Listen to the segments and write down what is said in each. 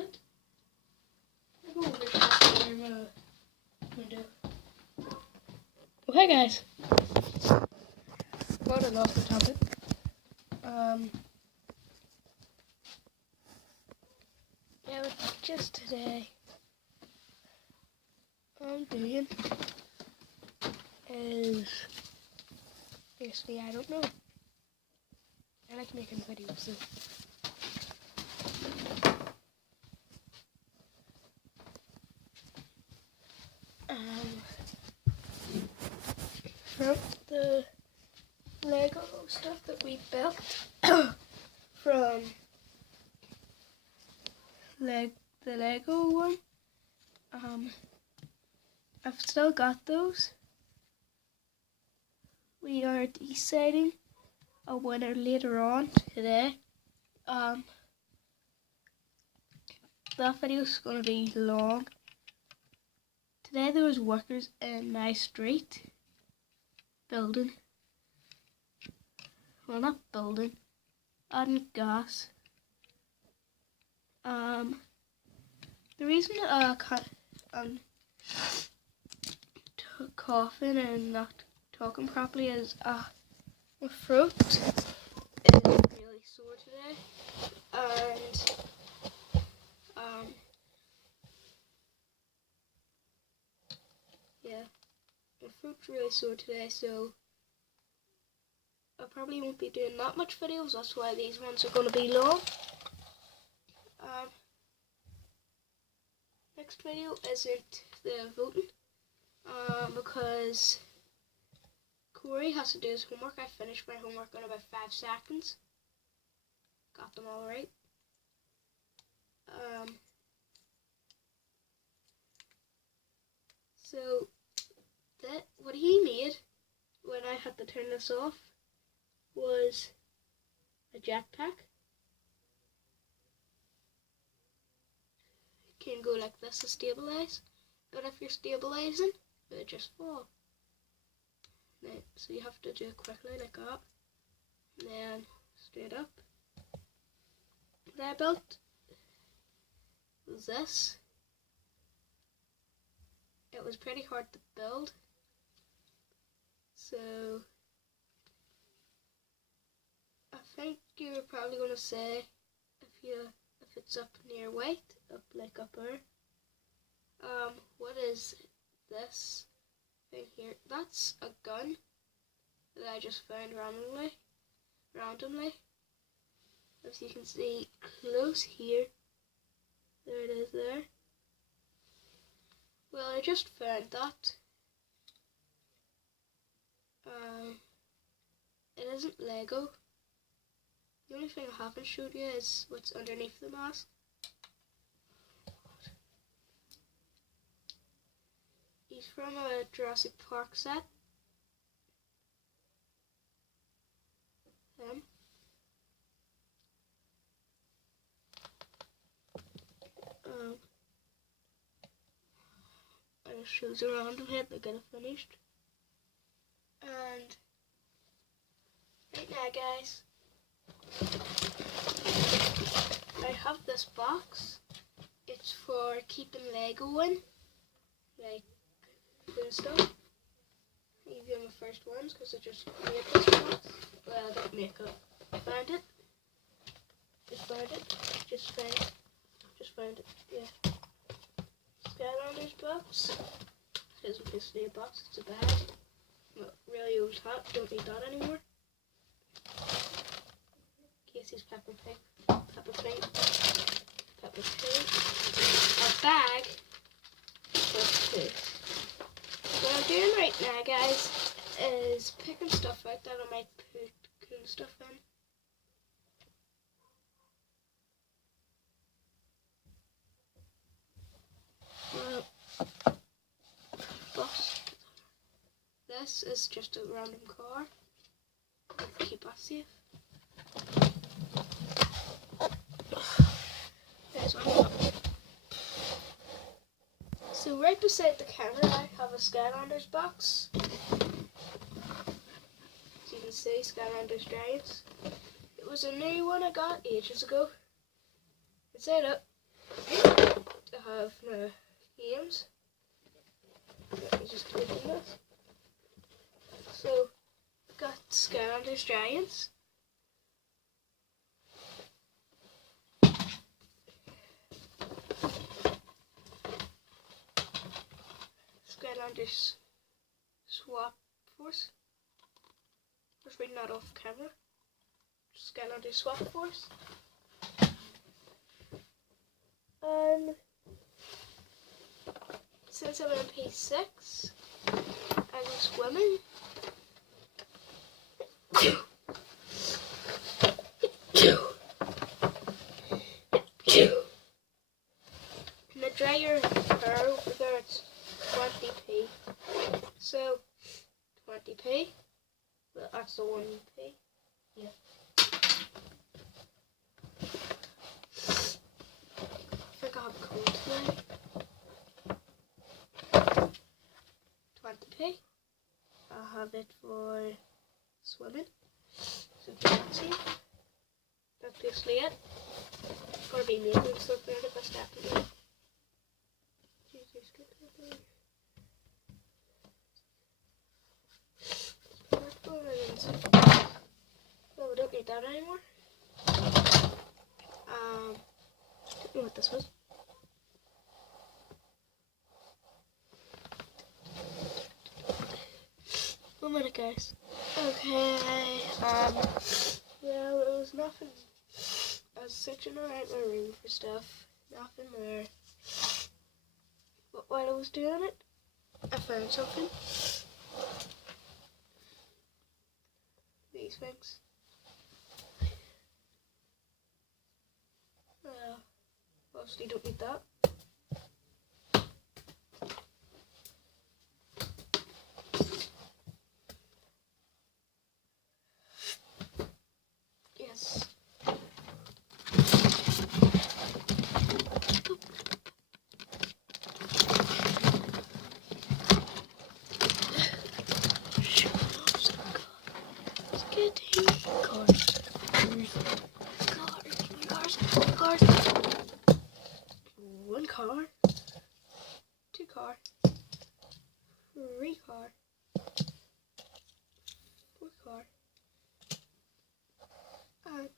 tablet. I go over to my window. Okay, guys. Got it off the tablet. Yeah, but just today, what I'm doing is basically, I don't know. I like making videos, so. From the Lego stuff that we built from the Lego one, I've still got those. We are deciding a winner later on today. That video is going to be long. Today there was workers in my street building. Well, not building, adding gas. The reason I'm coughing and not talking properly is my throat is really sore today, and yeah, my throat's really sore today, so I probably won't be doing that much videos. That's why these ones are going to be long. Next video isn't the voting, because Corey has to do his homework. I finished my homework in about 5 seconds. Got them all right. So that what he made when I had to turn this off was a jetpack. It can go like this to stabilize, but if you're stabilizing, it'll just fall. Right, so you have to do it quickly like that, and then straight up. What I built was this. It was pretty hard to build, so I think you're probably going to say if it's up near white, up like up there. What is this thing here? That's a gun that I just found randomly. As you can see close here, there it is there. Well, I just found that. It isn't Lego. The only thing I haven't showed you is what's underneath the mask. He's from a Jurassic Park set. And it shows around him here, they're gonna finished. And right now, guys, I have this box. It's for keeping Lego in, like and stuff. These are my first ones because I just made this box. Well, I didn't make it. I found it. Just found it. Yeah. Skylanders box. It isn't basically a box, it's a bag. Well, really old hat, don't need that anymore. Casey's Peppa Pig. A bag for two. What I'm doing right now, guys, is picking stuff out that I might put cool stuff in. This is just a random car. Keep us safe. There's one. So right beside the camera, I have a Skylanders box. As you can see, Skylanders Giants. It was a new one I got ages ago. It's it up. have my games. Let me just open this. So, I've got Skylanders Giants. Skylanders Swap Force. Just reading that off camera. Skylanders Swap Force. And since I'm in P6, I go swimming. And the dry your hair over there, it's 20p. So 20p, but that's the 1p. Yeah. I think I have a code today. 20p. I'll have it for swimming. So if you can't see, that's basically it. It's gonna be amazing stuff there the best afternoon. Jesus, get that there. Oh, we don't need that anymore. Don't know what this was. 1 minute, guys. Okay, well, it was nothing. I was searching around my room for stuff. Nothing there. But while I was doing it, I found something. These things. Obviously don't need that. Yes. Cars. 1 car, 2 car, 3 car, 4 car, and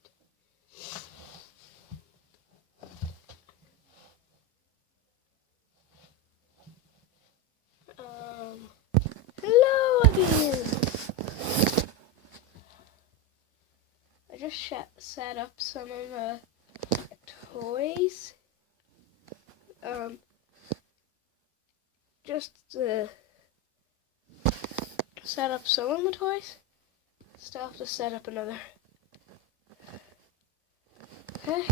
hello again. I just set up some of the toys. Just set up some of the toys. Still have to set up another. Okay.